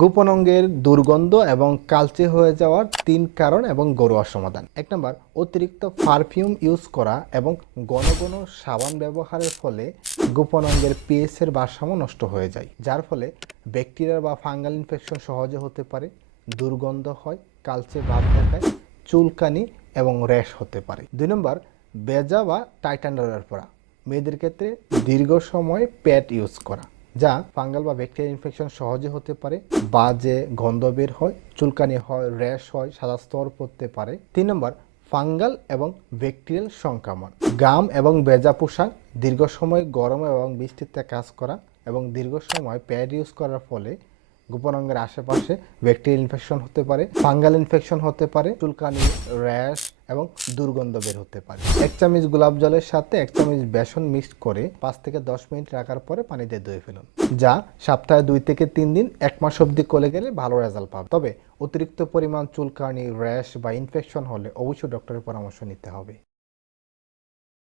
গোপন অঙ্গের দুর্গন্ধ এবং কালচে হয়ে যাওয়ার 3 কারণ এবং ঘরোয়া সমাধান। 1 নম্বর, অতিরিক্ত পারফিউম ইউজ করা এবং ঘন ঘন সাবান ব্যবহারের ফলে গোপন অঙ্গের পিএইচ এর ভারসাম্য নষ্ট হয়ে যায়, যার ফলে ব্যাকটেরিয়া বা ফাঙ্গাল ইনফেকশন সহজে হতে পারে, দুর্গন্ধ হয়, কালচে ভাব দেখায়, চুলকানি এবং র্যাশ হতে পারে। 2 নম্বর, ভেজা বা টাইট আন্ডারওয়্যার পরা। মেয়েদের ক্ষেত্রে দীর্ঘ সময় প্যাড ইউজ করা, যা ফাঙ্গাল বা ব্যাকটেরিয়া ইনফেকশন সহজে হতে পারে, বাজে গন্ধ বের হয়, চুলকানি হয়, র্যাশ হয়, সাদা স্তর পড়তে পারে। 3 নম্বর, ফাঙ্গাল এবং ব্যাকটেরিয়াল সংক্রমণ। গাম এবং ভেজা পোশাক, দীর্ঘ সময় গরম এবং বৃষ্টিতে কাজ করা এবং দীর্ঘ সময় প্যাড ইউজ করার ফলে গোপন অঙ্গের আশেপাশে ব্যাকটেরিয়াল ইনফেকশন হতে পারে, ফাঙ্গাল ইনফেকশন হতে পারে, চুলকানি, র্যাশ এবং দুর্গন্ধ বের হতে পারে। 1 চামচ গোলাপ জলের সাথে 1 চামচ বেসন মিক্সড করে 5 থেকে 10 মিনিট রাখার পরে পানি দিয়ে ধুয়ে ফেলুন, যা সপ্তাহে 2 থেকে 3 দিন 1 মাস অবধি করে গেলে ভালো রেজাল্ট পাবে। তবে অতিরিক্ত পরিমাণ চুলকানি, র্যাশ বা ইনফেকশন হলে অবশ্যই ডক্টরের পরামর্শ নিতে হবে।